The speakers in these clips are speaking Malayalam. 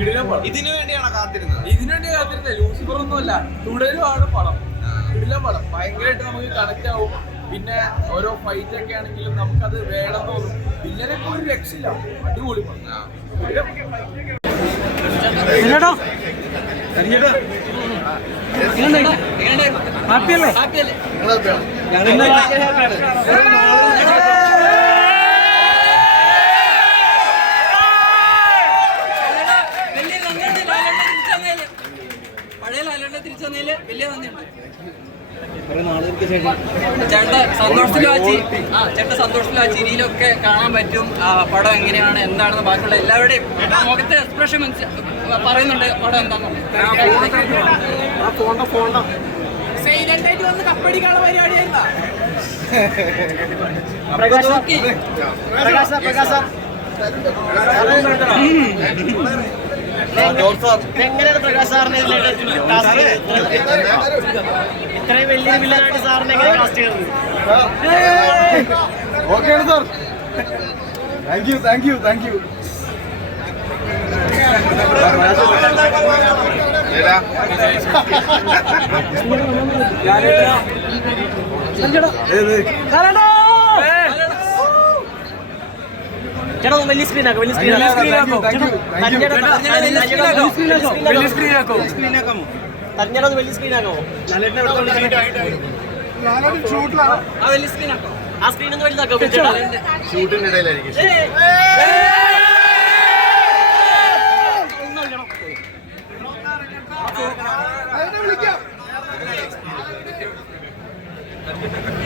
ഇതിനു വേണ്ടിയാണ് കാത്തിരുന്നത്. ലൂസിഫർ ഒന്നുമല്ല, തുടരുവാണ് പടം. കിടിലൻ പടം, ഭയങ്കരമായിട്ട് നമുക്ക് കണക്ട് ആവും. പിന്നെ ഓരോ ഫൈറ്റ് ഒക്കെ ആണെങ്കിലും നമുക്കത് വേണം തോന്നും. വില്ലനൊക്കെ ഒരു രക്ഷയില്ല, അടിപൊളി പടം. ഹാപ്പിയല്ലേ? പഴയ ലാലേട്ടനെ തിരിച്ചു വന്നതില് വലിയ നന്ദിയുണ്ട്. ചേട്ടൻ സന്തോഷത്തിലും ആ ചിരിയിലൊക്കെ കാണാൻ പറ്റും പടം എങ്ങനെയാണ്, എന്താണെന്ന്. ബാക്കിയുള്ള എല്ലാവരുടെയും മുഖത്തെ എക്സ്പ്രഷൻ പറയുന്നുണ്ട് പടം എന്താണെന്നുള്ളത്. സൈലന്റായിട്ട് വന്ന് കപ്പടിക്കാനുള്ള പരിപാടിയായിരുന്നാ. എങ്ങനെയാണ് പ്രകാശ് സാറിനെ ഇത്രയും വലിയ വില്ലനായിട്ട് സാറിനെ എങ്ങനെ കാസ്റ്റ് ചെയ്തത്? ഓക്കെയാണ് സാർ. Thank you. ചേട്ടാ വലിയ സ്ക്രീനാക്കോ. ആ സ്ക്രീൻ ഒന്ന് വലുതാക്കോ. ഷൂട്ടിന്റെ ഇടയിലായിരിക്കും.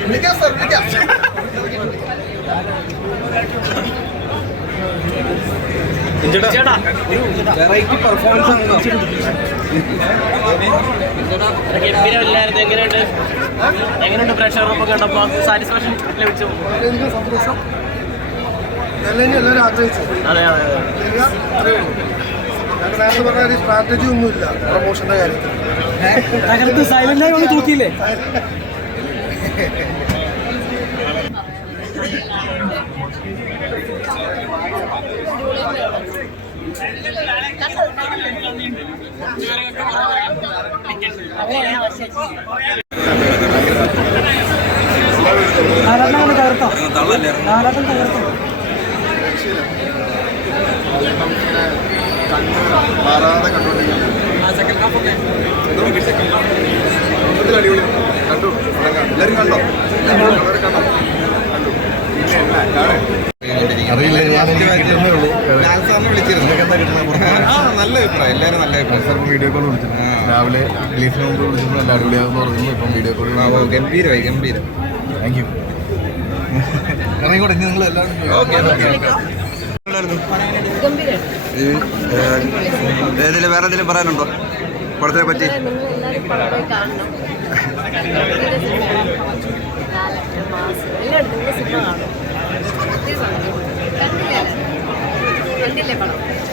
വിളിക്കാം സാർ, വിളിക്കാം. വെറൈറ്റി പെർഫോമൻസ് ആണ്. ഗംഭീരമില്ലായിരുന്നു. എങ്ങനെയുണ്ട് പ്രേക്ഷകർക്കൊക്കെ കണ്ടപ്പോ സാറ്റിസ്ഫാക്ഷൻ ലഭിച്ചു? സന്തോഷം. എല്ലാവരും ആഗ്രഹിച്ചു. അതെ. നേരത്തെ പറഞ്ഞ ഒരു സ്ട്രാറ്റജി ഒന്നുമില്ല പ്രൊമോഷന്റെ കാര്യത്തിൽ. സൈലന്റായി ഒന്ന് തൂക്കിയില്ലേ? മാറാതെ കണ്ടോണ്ടിരിക്കുന്നു. അടിപൊളി കണ്ടു. എല്ലാവരും കണ്ടോ? അറിയില്ല, നല്ല അഭിപ്രായം. എല്ലാവരും നല്ല അഭിപ്രായം. വീഡിയോ കോൾ വിളിച്ചിരുന്നു രാവിലെ. റിലീസിന് മുമ്പ് വിളിച്ചപ്പോൾ നല്ല അടിപൊളിയാണെന്ന് പറഞ്ഞു. ഇപ്പം വീഡിയോ കോൾ ഗംഭീരം. Thank you. ഇറങ്ങിക്കോട്ടെ നിങ്ങൾ എല്ലാവരും. വേറെ എന്തെങ്കിലും പറയാനുണ്ടോ പടത്തിനെ പറ്റി?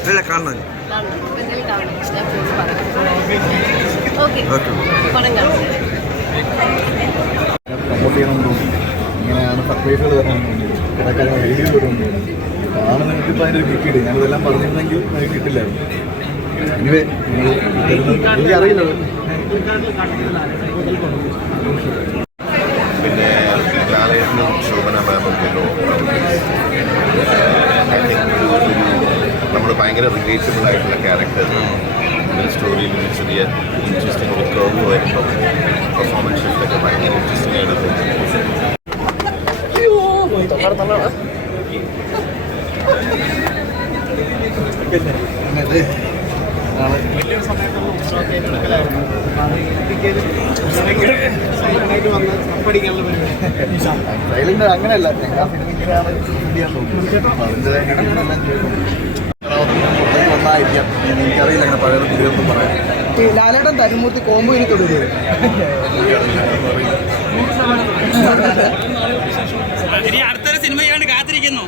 ഇല്ല, കാണണം. പ്രമോട്ട് ചെയ്യണമെന്നും ഇങ്ങനെയാണ് സർപ്രൈസുകൾ തരണമെന്നും ഇതൊക്കെ വീഡിയോ വരുമെന്നും ആണ്. നിങ്ങൾക്കിപ്പോൾ അതിൻ്റെ ഒരു കിട്ടിയിട്ട് ഞാനിതെല്ലാം പറഞ്ഞിരുന്നെങ്കിൽ എനിക്ക് കിട്ടില്ലായിരുന്നു. എനിവേ എനിക്കറിയില്ലത്. പിന്നെ ലാലേട്ടനും ശോഭന മാമും നമ്മൾ ഭയങ്കര റിലേറ്റബിൾ ആയിട്ടുള്ള ക്യാരക്ടർ സ്റ്റോറിയിൽ ചെറിയ ഇൻട്രസ്റ്റിംഗ് ഒരു കർവ് വരുമ്പോൾ പെർഫോമൻസ് ഷിഫ്റ്റൊക്കെ ഭയങ്കര ഇൻട്രസ്റ്റിംഗ് ആയിട്ട് തോന്നി. വലിയൊരു സമയത്തുള്ള സൈലന്റ് അങ്ങനെയല്ല. ഒന്നായിരിക്കാം. എനിക്കറിയില്ല അങ്ങനെ പഴയ പുതിയൊന്നും പറയാം. ലാലേട്ടൻ തരുമൂർത്തി കോമ്പോ ഇനി തുടരുക. അടുത്തൊരു സിനിമ കാത്തിരിക്കുന്നു.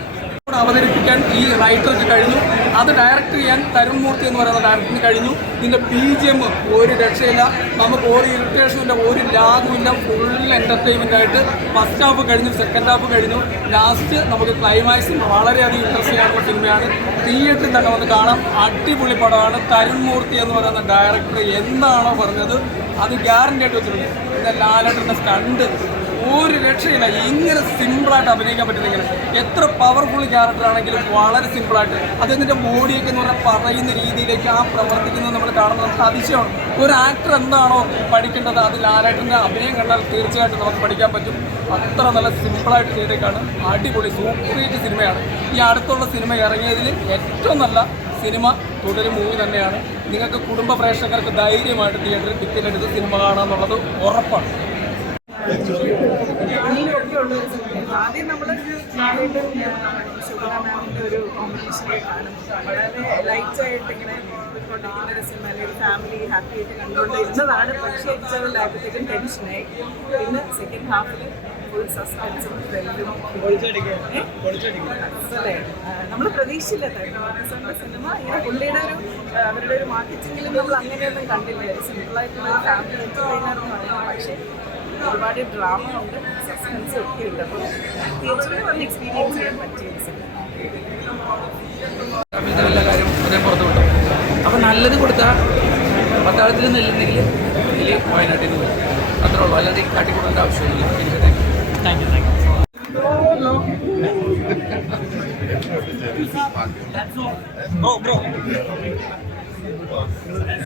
അവതരിപ്പിക്കാൻ ഈ റൈറ്റർക്ക് കഴിഞ്ഞു, അത് ഡയറക്റ്റ് ചെയ്യാൻ തരുൺ മൂർത്തി എന്ന് പറയുന്ന ഡയറക്ടറിന് കഴിഞ്ഞു. ഇതിൻ്റെ BGM ഒരു രക്ഷയില്ല, നമുക്ക് ഒരു ഇറിറ്റേഷനില്ല, ഒരു ലാഗുമില്ല, ഫുൾ എൻ്റർടൈൻമെൻ്റ് ആയിട്ട് ഫസ്റ്റ് ഹാഫ് കഴിഞ്ഞു, സെക്കൻഡ് ഹാഫ് കഴിഞ്ഞു, ലാസ്റ്റ് നമുക്ക് ക്ലൈമാക്സും വളരെയധികം ഇൻട്രസ്റ്റിംഗ് ആയിട്ടുള്ള സിനിമയാണ്. തിയേറ്ററിൽ തന്നെ വന്ന് കാണാം, അടിപൊളി പടമാണ്. തരുൺ മൂർത്തി എന്ന് പറയുന്ന ഡയറക്ടർ എന്താണോ പറഞ്ഞത് അത് ഗ്യാരണ്ടി ആയിട്ട് വെച്ചിട്ടുണ്ട്. പിന്നെ ലാലേട്ടൻ്റെ സ്റ്റണ്ട് ഒരു രക്ഷയില്ല, ഇങ്ങനെ സിമ്പിളായിട്ട് അഭിനയിക്കാൻ പറ്റുന്ന ഇങ്ങനെ എത്ര പവർഫുൾ ക്യാരക്ടർ ആണെങ്കിലും വളരെ സിമ്പിളായിട്ട് അദ്ദേഹത്തിൻ്റെ ബോഡിയൊക്കെ എന്ന് പറഞ്ഞാൽ പറയുന്ന രീതിയിലേക്ക് ആ പ്രവർത്തിക്കുന്നത് നമ്മൾ കാണുമ്പോൾ നമുക്ക് അതിശയമാണ്. ഒരു ആക്ടർ എന്താണോ പഠിക്കേണ്ടത് അത് ലാലേട്ടൻ്റെ അഭിനയം കണ്ടാൽ തീർച്ചയായിട്ടും നമുക്ക് പഠിക്കാൻ പറ്റും. അത്ര നല്ല സിമ്പിളായിട്ട് ചെയ്തേക്കാണ്, അടിപൊളി സൂപ്പർ ഹിറ്റ് സിനിമയാണ്. ഈ അടുത്തുള്ള സിനിമ ഇറങ്ങിയതിൽ ഏറ്റവും നല്ല സിനിമ തുടരും മൂവി തന്നെയാണ്. നിങ്ങൾക്ക് കുടുംബ പ്രേക്ഷകർക്ക് ധൈര്യമായിട്ട് തിയേറ്ററിൽ ടിക്കറ്റ് എടുത്ത് സിനിമ കാണാമെന്നുള്ളത് ഉറപ്പാണ്. ആദ്യം നമ്മൾ ശുഭ്ര മാമിൻ്റെ ഒരു കോമ്പിനേഷനിൽ കാണും. വളരെ ലൈറ്റായിട്ട് ഇങ്ങനെ പോയിക്കൊണ്ടിരിക്കുന്ന ഒരു സിനിമ, അല്ലെങ്കിൽ ഫാമിലി ഹാപ്പി ആയിട്ട് കണ്ടുകൊണ്ടിരുന്നതാണ്. പക്ഷേ ഇച്ചവരിലായപ്പോഴത്തേക്കും ടെൻഷനായി. പിന്നെ സെക്കൻഡ് ഹാഫിൽ ഫുൾ സസ്പെൻസും നമ്മൾ പ്രതീക്ഷിച്ചില്ല. തരുണവാസന്റെ സിനിമ ഇങ്ങനെ പുള്ളിയുടെ ഒരു അവരുടെ ഒരു മാർക്കറ്റിങ്ങിലും നമ്മൾ അങ്ങനെയൊന്നും കണ്ടില്ല. സിമ്പിളായിട്ടുള്ള ഫാമിലി എൻ്റർടൈനർ എന്ന് പറയുന്നത്. പക്ഷേ ഒരുപാട് ഡ്രാമ ഉണ്ട്, സസ്പെൻസ് ഒക്കെ ഉണ്ട്. അപ്പോൾ തിയേറ്ററിൽ വന്ന് എക്സ്പീരിയൻസ് ചെയ്യാൻ പറ്റിയ എല്ലാ കാര്യം അതേ പുറത്ത് വിട്ടു. അപ്പോൾ നല്ലത് കൊടുത്താൽ പത്താളത്തിൽ നിന്നില്ലെങ്കിൽ ഇതിൽ വയനാട്ടിൽ നിന്ന് വരും, അത്രേ ഉള്ളൂ. അല്ലാതെ കാട്ടിക്കൊടുക്കേണ്ട ആവശ്യമില്ല. Thank you.